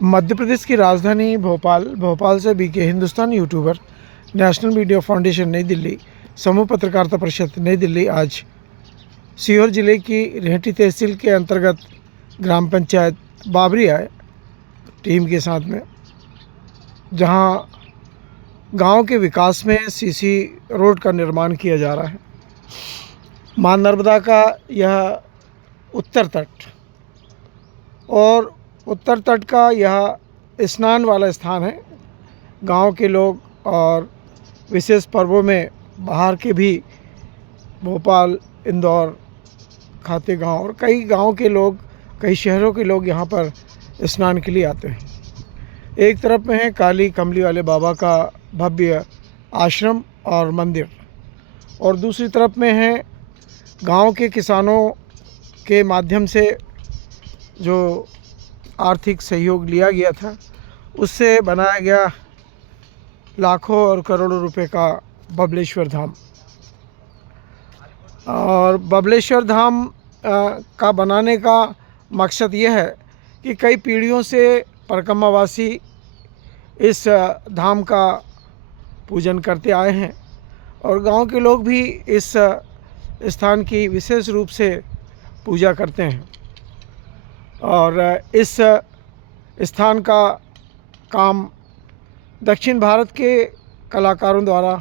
मध्य प्रदेश की राजधानी भोपाल से बीके हिंदुस्तानी यूट्यूबर नेशनल मीडिया फाउंडेशन नई दिल्ली समूह पत्रकारिता परिषद नई दिल्ली आज सीहोर जिले की रेहटी तहसील के अंतर्गत ग्राम पंचायत बाबरी आए टीम के साथ में, जहां गांव के विकास में सीसी रोड का निर्माण किया जा रहा है। मां नर्मदा का यह उत्तर तट और उत्तर तट का यह स्नान वाला स्थान है। गांव के लोग और विशेष पर्वों में बाहर के भी भोपाल, इंदौर, खातेगांव और कई गांव के लोग, कई शहरों के लोग यहाँ पर स्नान के लिए आते हैं। एक तरफ में है काली कमली वाले बाबा का भव्य आश्रम और मंदिर, और दूसरी तरफ में है गांव के किसानों के माध्यम से जो आर्थिक सहयोग लिया गया था, उससे बनाया गया लाखों और करोड़ों रुपए का बबलेश्वर धाम। और बबलेश्वर धाम का बनाने का मकसद ये है कि कई पीढ़ियों से परिक्रमावासी इस धाम का पूजन करते आए हैं और गांव के लोग भी इस स्थान की विशेष रूप से पूजा करते हैं। और इस स्थान का काम दक्षिण भारत के कलाकारों द्वारा,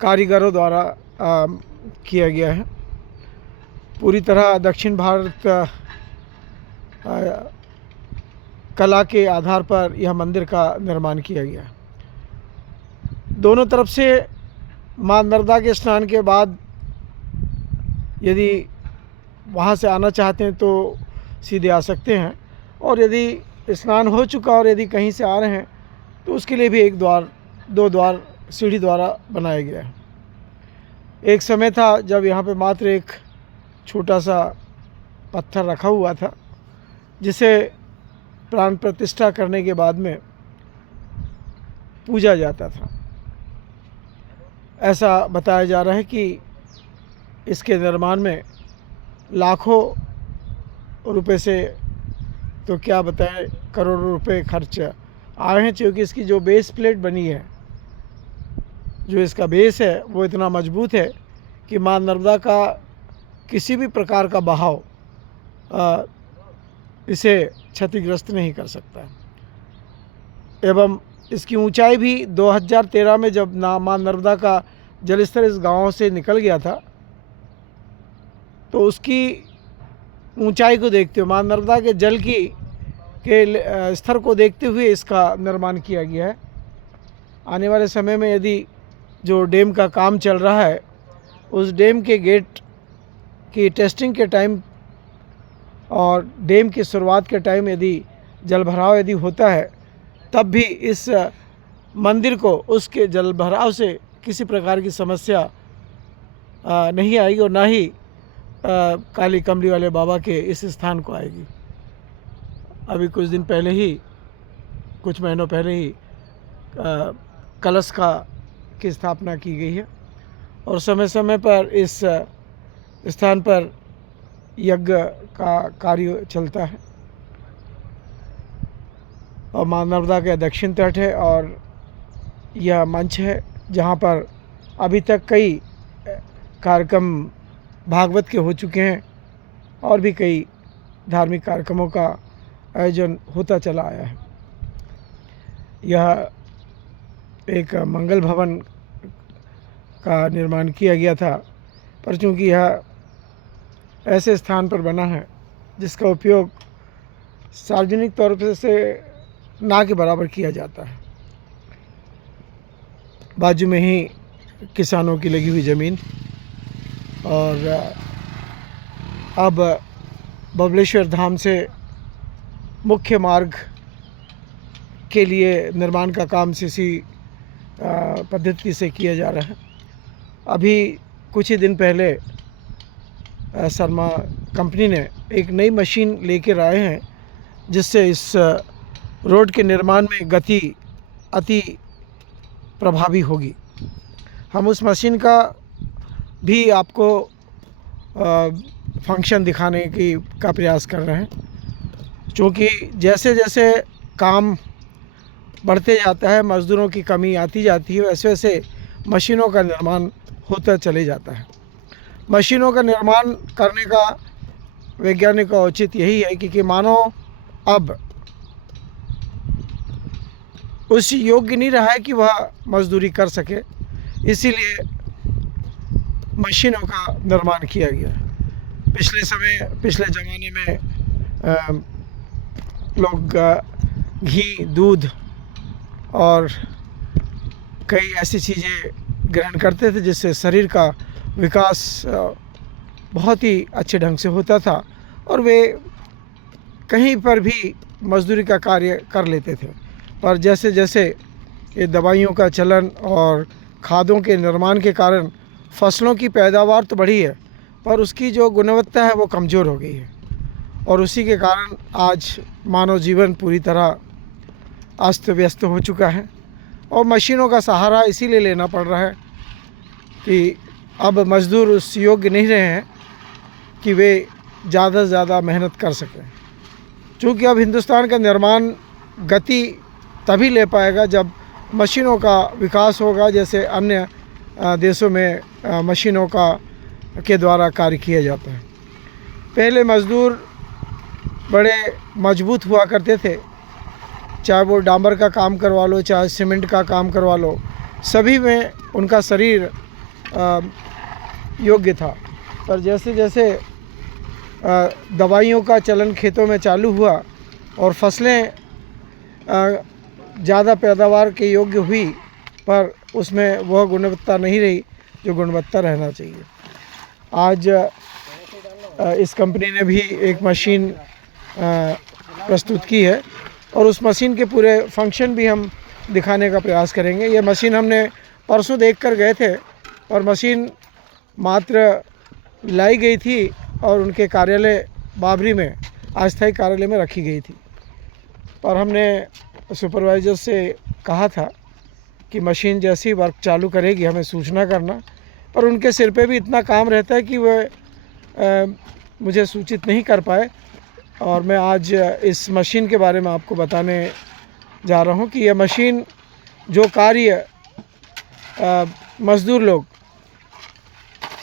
कारीगरों द्वारा किया गया है। पूरी तरह दक्षिण भारत कला के आधार पर यह मंदिर का निर्माण किया गया है। दोनों तरफ से मां नर्मदा के स्नान के बाद यदि वहाँ से आना चाहते हैं तो सीधे आ सकते हैं, और यदि स्नान हो चुका और यदि कहीं से आ रहे हैं तो उसके लिए भी एक द्वार, दो द्वार सीढ़ी द्वारा बनाया गया है। एक समय था जब यहाँ पे मात्र एक छोटा सा पत्थर रखा हुआ था, जिसे प्राण प्रतिष्ठा करने के बाद में पूजा जाता था। ऐसा बताया जा रहा है कि इसके निर्माण में लाखों रुपए से तो क्या बताएं, करोड़ों रुपए खर्च आए हैं, क्योंकि इसकी जो बेस प्लेट बनी है, जो इसका बेस है, वो इतना मजबूत है कि मां नर्मदा का किसी भी प्रकार का बहाव इसे क्षतिग्रस्त नहीं कर सकता। एवं इसकी ऊंचाई भी 2013 में जब मां नर्मदा का जलस्तर इस गांव से निकल गया था, तो उसकी ऊंचाई को देखते हुए, मां नर्मदा के जल के स्तर को देखते हुए इसका निर्माण किया गया है। आने वाले समय में यदि जो डैम का काम चल रहा है, उस डैम के गेट की टेस्टिंग के टाइम और डैम की शुरुआत के टाइम यदि जल भराव यदि होता है, तब भी इस मंदिर को उसके जल भराव से किसी प्रकार की समस्या नहीं आएगी, और ना ही काली कमली वाले बाबा के इस स्थान को आएगी। अभी कुछ दिन पहले ही, कुछ महीनों पहले ही कलश की स्थापना की गई है, और समय समय पर इस स्थान पर यज्ञ का कार्य चलता है। और मां नर्मदा का दक्षिण तट है और यह मंच है जहाँ पर अभी तक कई कार्यक्रम भागवत के हो चुके हैं, और भी कई धार्मिक कार्यक्रमों का आयोजन होता चला आया है। यह एक मंगल भवन का निर्माण किया गया था, पर चूँकि यह ऐसे स्थान पर बना है जिसका उपयोग सार्वजनिक तौर पर से ना के बराबर किया जाता है। बाजू में ही किसानों की लगी हुई ज़मीन, और अब बबलेश्वर धाम से मुख्य मार्ग के लिए निर्माण का काम सीसी पद्धति से किया जा रहा है। अभी कुछ ही दिन पहले शर्मा कंपनी ने एक नई मशीन लेकर आए हैं, जिससे इस रोड के निर्माण में गति अति प्रभावी होगी। हम उस मशीन का भी आपको फंक्शन दिखाने का प्रयास कर रहे हैं। क्योंकि जैसे जैसे काम बढ़ते जाता है, मज़दूरों की कमी आती जाती है, वैसे वैसे मशीनों का निर्माण होता चले जाता है। मशीनों का निर्माण करने का वैज्ञानिक का औचित्य यही है कि मानव अब उस योग्य नहीं रहा है कि वह मजदूरी कर सके, इसीलिए मशीनों का निर्माण किया गया। पिछले ज़माने में लोग घी, दूध और कई ऐसी चीज़ें ग्रहण करते थे जिससे शरीर का विकास बहुत ही अच्छे ढंग से होता था और वे कहीं पर भी मजदूरी का कार्य कर लेते थे। पर जैसे जैसे ये दवाइयों का चलन और खादों के निर्माण के कारण फसलों की पैदावार तो बढ़ी है, पर उसकी जो गुणवत्ता है वो कमज़ोर हो गई है और उसी के कारण आज मानव जीवन पूरी तरह अस्त व्यस्त हो चुका है। और मशीनों का सहारा इसीलिए लेना पड़ रहा है कि अब मज़दूर उस योग्य नहीं रहे हैं कि वे ज़्यादा से ज़्यादा मेहनत कर सकें। चूँकि अब हिंदुस्तान का निर्माण गति तभी ले पाएगा जब मशीनों का विकास होगा, जैसे अन्य देशों में मशीनों के द्वारा कार्य किया जाता है। पहले मज़दूर बड़े मजबूत हुआ करते थे, चाहे वो डामर का काम करवा लो, चाहे सीमेंट का काम करवा लो, सभी में उनका शरीर योग्य था। पर जैसे जैसे दवाइयों का चलन खेतों में चालू हुआ और फसलें ज़्यादा पैदावार के योग्य हुई, पर उसमें वह गुणवत्ता नहीं रही जो गुणवत्ता रहना चाहिए। आज इस कंपनी ने भी एक मशीन प्रस्तुत की है और उस मशीन के पूरे फंक्शन भी हम दिखाने का प्रयास करेंगे। ये मशीन हमने परसों देख कर गए थे और मशीन मात्र लाई गई थी और उनके कार्यालय बाबरी में, अस्थायी कार्यालय में रखी गई थी। और हमने सुपरवाइज़र से कहा था कि मशीन जैसी वर्क चालू करेगी हमें सूचना करना, पर उनके सिर पे भी इतना काम रहता है कि वह मुझे सूचित नहीं कर पाए। और मैं आज इस मशीन के बारे में आपको बताने जा रहा हूँ कि यह मशीन जो कार्य मज़दूर लोग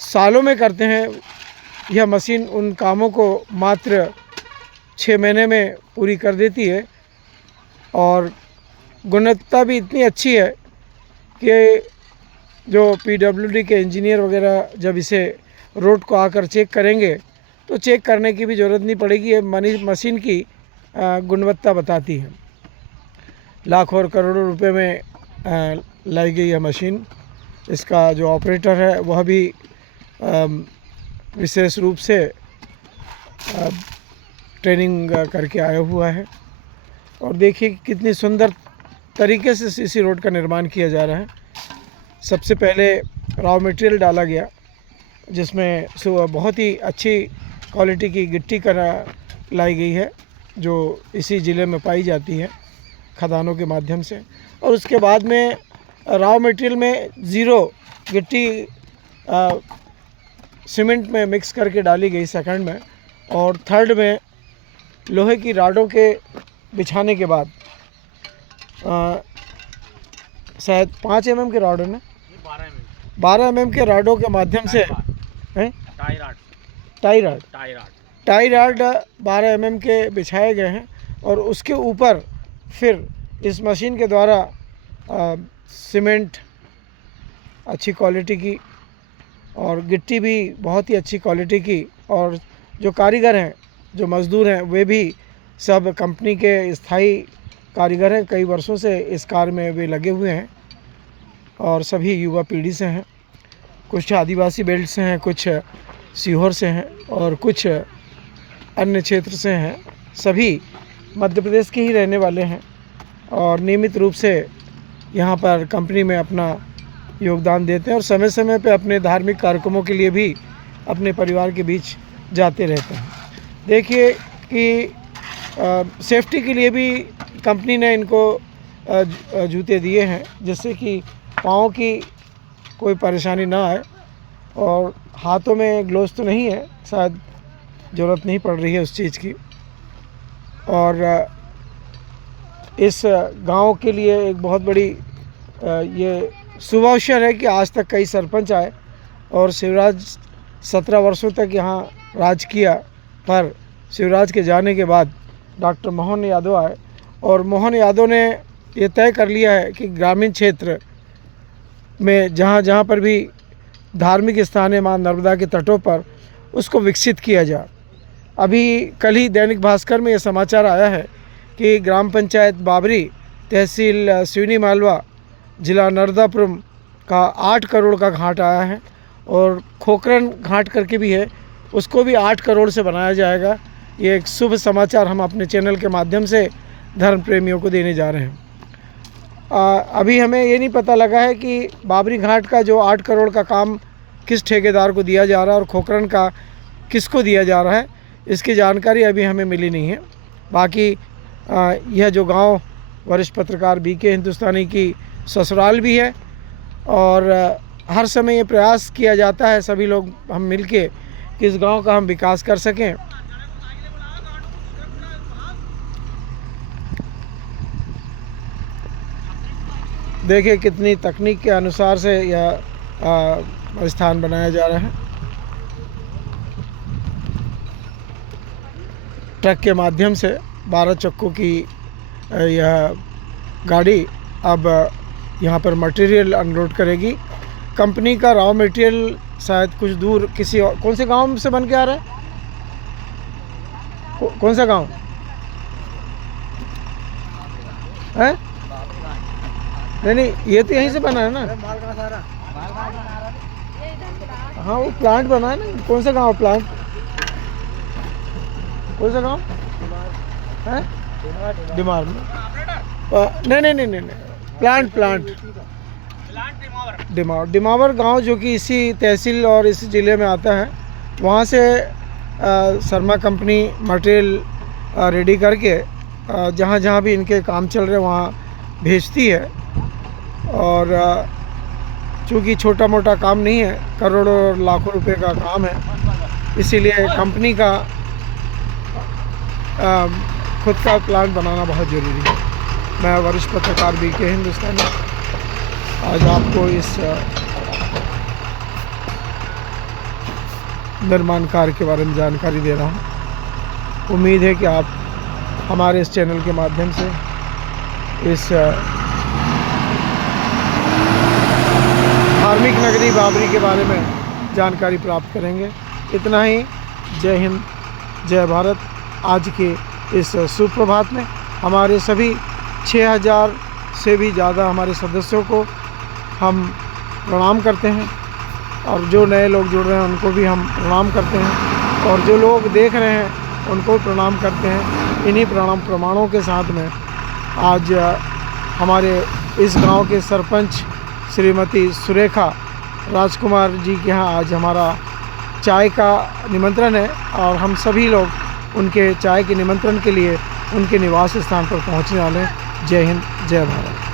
सालों में करते हैं, यह मशीन उन कामों को मात्र 6 महीने में पूरी कर देती है। और गुणवत्ता भी इतनी अच्छी है कि जो पीडब्ल्यूडी के इंजीनियर वगैरह जब इसे रोड को आकर चेक करेंगे तो चेक करने की भी ज़रूरत नहीं पड़ेगी। ये मशीन की गुणवत्ता बताती है। लाखों और करोड़ों रुपए में लाई गई है मशीन। इसका जो ऑपरेटर है वह भी विशेष रूप से ट्रेनिंग करके आया हुआ है। और देखिए कितनी सुंदर तरीके से सीसी रोड का निर्माण किया जा रहा है। सबसे पहले रॉ मटेरियल डाला गया, जिसमें बहुत ही अच्छी क्वालिटी की गिट्टी लाई गई है जो इसी ज़िले में पाई जाती है खदानों के माध्यम से। और उसके बाद में रॉ मटेरियल में ज़ीरो गिट्टी सीमेंट में मिक्स करके डाली गई सेकंड में, और थर्ड में लोहे की राडों के बिछाने के बाद शायद 5 mm के राड है ना, 12 mm के राडों के माध्यम से हैं टाई राड 12 mm के बिछाए गए हैं। और उसके ऊपर फिर इस मशीन के द्वारा सीमेंट अच्छी क्वालिटी की और गिट्टी भी बहुत ही अच्छी क्वालिटी की, और जो कारीगर हैं, जो मज़दूर हैं, वे भी सब कंपनी के स्थायी कारीगर हैं। कई वर्षों से इस कार्य में वे लगे हुए हैं और सभी युवा पीढ़ी से हैं। कुछ आदिवासी बेल्ट से हैं, कुछ सीहोर से हैं और कुछ अन्य क्षेत्र से हैं। सभी मध्य प्रदेश के ही रहने वाले हैं और नियमित रूप से यहाँ पर कंपनी में अपना योगदान देते हैं और समय समय पे अपने धार्मिक कार्यक्रमों के लिए भी अपने परिवार के बीच जाते रहते हैं। देखिए कि सेफ्टी के लिए भी कंपनी ने इनको जूते दिए हैं, जिससे कि पाँव की कोई परेशानी ना आए। और हाथों में ग्लोव्स तो नहीं है, शायद ज़रूरत नहीं पड़ रही है उस चीज़ की। और इस गांव के लिए एक बहुत बड़ी ये शुभ अवसर है कि आज तक कई सरपंच आए और शिवराज 17 वर्षों तक यहाँ राज किया, पर शिवराज के जाने के बाद डॉक्टर मोहन यादव आए और मोहन यादव ने ये तय कर लिया है कि ग्रामीण क्षेत्र में जहाँ जहाँ पर भी धार्मिक स्थान है माँ नर्मदा के तटों पर, उसको विकसित किया जाए। अभी कल ही दैनिक भास्कर में ये समाचार आया है कि ग्राम पंचायत बाबरी, तहसील सिवनी मालवा, जिला नर्मदापुरम का 8 करोड़ का घाट आया है और खोकरन घाट करके भी है, उसको भी 8 करोड़ से बनाया जाएगा। ये एक शुभ समाचार हम अपने चैनल के माध्यम से धर्म प्रेमियों को देने जा रहे हैं। अभी हमें ये नहीं पता लगा है कि बाबरी घाट का जो 8 करोड़ का काम किस ठेकेदार को दिया जा रहा है और खोकरन का किसको दिया जा रहा है, इसकी जानकारी अभी हमें मिली नहीं है। बाकी यह जो गांव वरिष्ठ पत्रकार बीके हिंदुस्तानी की ससुराल भी है और हर समय ये प्रयास किया जाता है सभी लोग हम मिलके कि इस गांव का हम विकास कर सकें। देखिए कितनी तकनीक के अनुसार से यह स्थान बनाया जा रहा है। ट्रक के माध्यम से 12 चक्कों की यह गाड़ी अब यहाँ पर मटेरियल अनलोड करेगी। कंपनी का रॉ मटेरियल शायद कुछ दूर किसी और कौन से गांव से बन के आ रहा है, कौन सा गांव है? नहीं, ये तो यहीं से बना है ना। हाँ, वो प्लांट बना है ना। कौन सा गांव प्लांट, कौन सा गांव है? डिमार में नहीं, प्लांट डिमावर गांव जो कि इसी तहसील और इस ज़िले में आता है। वहाँ से शर्मा कंपनी मटेरियल रेडी करके जहाँ जहाँ भी इनके काम चल रहे वहाँ भेजती है। और चूँकि छोटा मोटा काम नहीं है, करोड़ों और लाखों रुपए का काम है, इसीलिए कंपनी का खुद का प्लांट बनाना बहुत ज़रूरी है। मैं वरिष्ठ पत्रकार बीके हिंदुस्तानी आज आपको इस निर्माण कार्य के बारे में जानकारी दे रहा हूँ। उम्मीद है कि आप हमारे इस चैनल के माध्यम से इस धार्मिक नगरी बाबरी के बारे में जानकारी प्राप्त करेंगे। इतना ही। जय हिंद, जय भारत। आज के इस सुप्रभात में हमारे सभी 6000 से भी ज़्यादा हमारे सदस्यों को हम प्रणाम करते हैं और जो नए लोग जुड़ रहे हैं उनको भी हम प्रणाम करते हैं और जो लोग देख रहे हैं उनको प्रणाम करते हैं। इन्हीं प्रमाणों के साथ में आज हमारे इस गांव के सरपंच श्रीमती सुरेखा राजकुमार जी के यहाँ आज हमारा चाय का निमंत्रण है और हम सभी लोग उनके चाय के निमंत्रण के लिए उनके निवास स्थान पर पहुँचने वाले हैं। जय हिंद, जय भारत।